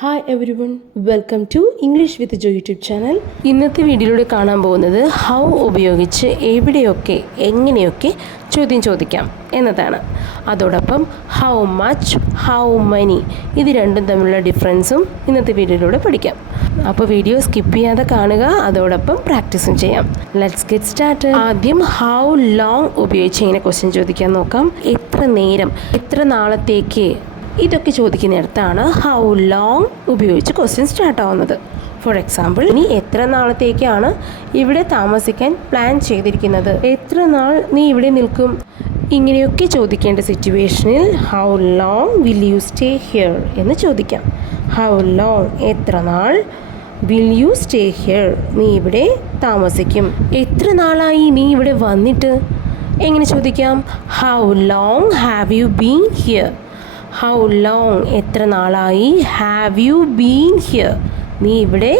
Hi everyone welcome to English with Jo YouTube channel ഇന്നത്തെ വീഡിയോയിലൂടെ കാണാൻ പോകുന്നത് ഹൗ ഉപയോഗിച്ച് എവിടെയൊക്കെ എങ്ങനെയൊക്കെ ചോദ്യം ചോദിക്കാം എന്നതാണ്. അതോടൊപ്പം ഹൗ മച്ച് ഹൗ മനി ഇത് രണ്ടും തമ്മിലുള്ള ഡിഫറൻസും ഇന്നത്തെ വീഡിയോയിലൂടെ പഠിക്കാം. അപ്പോൾ വീഡിയോ സ്കിപ്പ് ചെയ്യാതെ കാണുക അതോടൊപ്പം പ്രാക്ടീസും ചെയ്യാം. ലെറ്റ്സ് ഗെറ്റ് സ്റ്റാർട്ട് ആദ്യം ഹൗ ലോങ് ഉപയോഗിച്ച് ഇങ്ങനെ ക്വസ്റ്റ്യൻ ചോദിക്കാൻ നോക്കാം. എത്ര നേരം എത്ര നാളത്തേക്ക് ഇതൊക്കെ ചോദിക്കുന്നിടത്താണ് ഹൗ ലോങ് ഉപയോഗിച്ച് ക്വസ്റ്റ്യൻ സ്റ്റാർട്ട് ആവുന്നത്. ഫോർ എക്സാമ്പിൾ നീ എത്ര നാളത്തേക്കാണ് ഇവിടെ താമസിക്കാൻ പ്ലാൻ ചെയ്തിരിക്കുന്നത്? എത്ര നാൾ നീ ഇവിടെ നിൽക്കും? ഇങ്ങനെയൊക്കെ ചോദിക്കേണ്ട സിറ്റുവേഷനിൽ how long will you stay here എന്ന് ചോദിക്കാം. ഹൗ ലോങ് എത്ര നാൾ വിൽ യു സ്റ്റേ ഹിയർ നീ ഇവിടെ താമസിക്കും. എത്ര നാളായി നീ ഇവിടെ വന്നിട്ട്? എങ്ങനെ ചോദിക്കാം? How long have you been here how long എത്ര നാളായി? ഹാവ് യു ബീൻ ഹിയർ നീ ഇവിടെ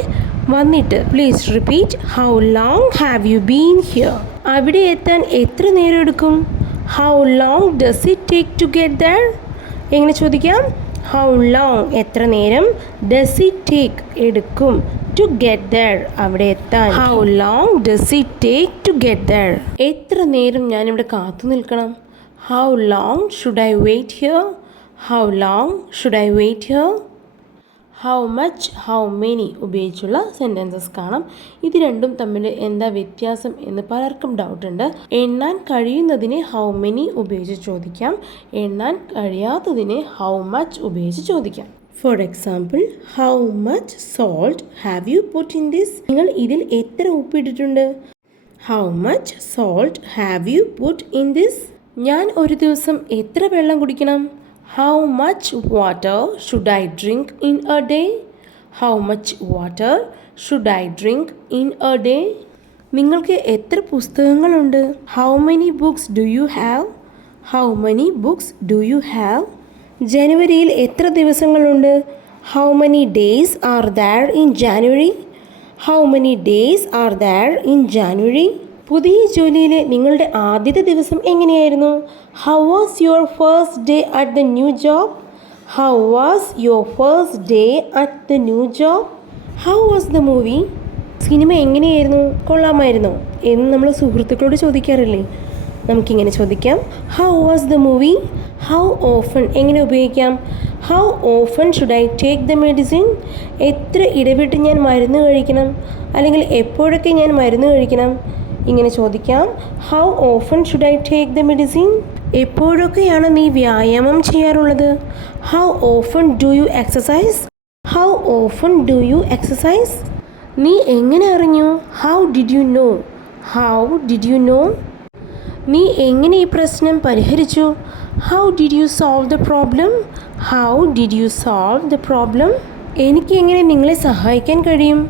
വന്നിട്ട്. Please repeat how long have you been here അവിടെ എത്താൻ എത്ര നേരം എടുക്കും? How long does it take to get there എങ്ങനെ ചോദിക്കാം? ഹൗ ലോങ് എത്ര നേരം ഡസ് ഇറ്റ് ടേക്ക് എടുക്കും ടു ഗെറ്റ് ദർ അവിടെ എത്താൻ. How long does it take to get there എത്ര നേരം ഞാനിവിടെ കാത്തു നിൽക്കണം? How long should I wait here how long should I wait here how much how many ഉപയോഗിച്ചുള്ള സെന്റൻസസ് കാണാം. ഇത് രണ്ടും തമ്മിൽ എന്താ വ്യത്യാസം എന്ന് പലർക്കും ഡൗട്ട് ഉണ്ട്. എണ്ണാൻ കഴിയുന്നതിനെ ഹൗ മെനി ഉപയോഗിച്ച് ചോദിക്കാം. എണ്ണാൻ കഴിയാത്തതിനെ ഹൗ മച്ച് ഉപയോഗിച്ച് ചോദിക്കാം. For example how much salt have you put in this നിങ്ങൾ ഇതിൽ എത്ര ഉപ്പിട്ടിട്ടുണ്ട്? How much salt have you put in this ഞാൻ ഒരു ദിവസം എത്ര വെള്ളം കുടിക്കണം? How much water should I drink in a day? How much water should I drink in a day? നിങ്ങൾക്ക് എത്ര പുസ്തകങ്ങളുണ്ട്? How many books do you have how many books do you have ജനുവരിയിൽ എത്ര ദിവസങ്ങളുണ്ട്? How many days are there in January how many days are there in January പുതിയ ജോലിയിലെ നിങ്ങളുടെ ആദ്യത്തെ ദിവസം എങ്ങനെയായിരുന്നു? How was your first day at the new job how was your first day at the new job how was the movie cinema എങ്ങനെയായിരുന്നു? കൊള്ളാമായിരുന്നോ. എന്ന് നമ്മൾ സുഹൃത്തുക്കളോട് ചോദിക്കാറില്ലേ? നമുക്കിങ്ങനെ ചോദിക്കാം. How was the movie how often എങ്ങനെ ഉപയോഗിക്കാം? How often should I take the medicine എത്ര ഇടവിട്ട് ഞാൻ മരുന്ന് കഴിക്കണം? അല്ലെങ്കിൽ എപ്പോഴൊക്കെ ഞാൻ മരുന്ന് കഴിക്കണം? ഇങ്ങനെ ചോദിക്കാം how often should I take the medicine എപ്പോഴൊക്കെയാണ് നീ വ്യായാമം ചെയ്യാറുള്ളത്? How often do you exercise how often do you exercise നീ എങ്ങനെ അറിഞ്ഞു? How did you know how did you know നീ എങ്ങനെ ഈ പ്രശ്നം പരിഹരിച്ചു? How did you solve the problem how did you solve the problem എനിക്ക് എങ്ങനെ നിങ്ങളെ സഹായിക്കാൻ കഴിയും?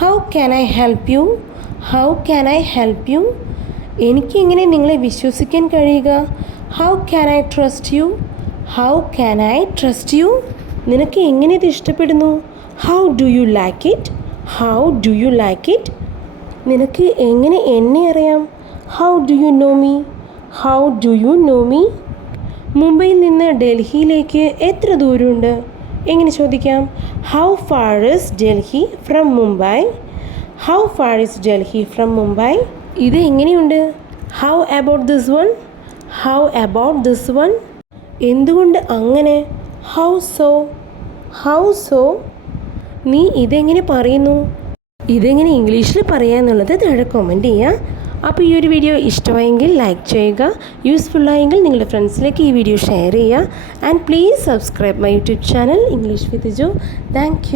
How can I help you how can I help you എനിക്ക് എങ്ങനെ നിങ്ങളെ വിശ്വസിക്കാൻ കഴിയുക. How can I trust you how can I trust you നിനക്ക് എങ്ങനെ ഇത് ഇഷ്ടപ്പെടുന്നു? How do you like it how do you like it നിനക്ക് എങ്ങനെ എന്നെ അറിയാം? How do you know me how do you know me മുംബൈയിൽ നിന്ന് ഡൽഹിയിലേക്ക് എത്ര ദൂരമുണ്ട്? എങ്ങനെ ചോദിക്കാം? How far is Delhi from Mumbai how far is Delhi from Mumbai ഇത് എങ്ങനെയുണ്ട്? How about this one how about this one എന്തുകൊണ്ട് അങ്ങനെ? ഹൗ സോ ഹൗ സോ നീ ഇതെങ്ങനെ പറയുന്നു? ഇതെങ്ങനെ ഇംഗ്ലീഷിൽ പറയാന്നുള്ളത് താഴെ കമന്റ് ചെയ്യുക അപ്പോൾ ഈ ഒരു വീഡിയോ ഇഷ്ടമായെങ്കിൽ ലൈക്ക് ചെയ്യുക. യൂസ്ഫുള്ളായെങ്കിൽ നിങ്ങളുടെ ഫ്രണ്ട്സിലേക്ക് ഈ വീഡിയോ ഷെയർ ചെയ്യുക and please subscribe my YouTube channel English with Jo thank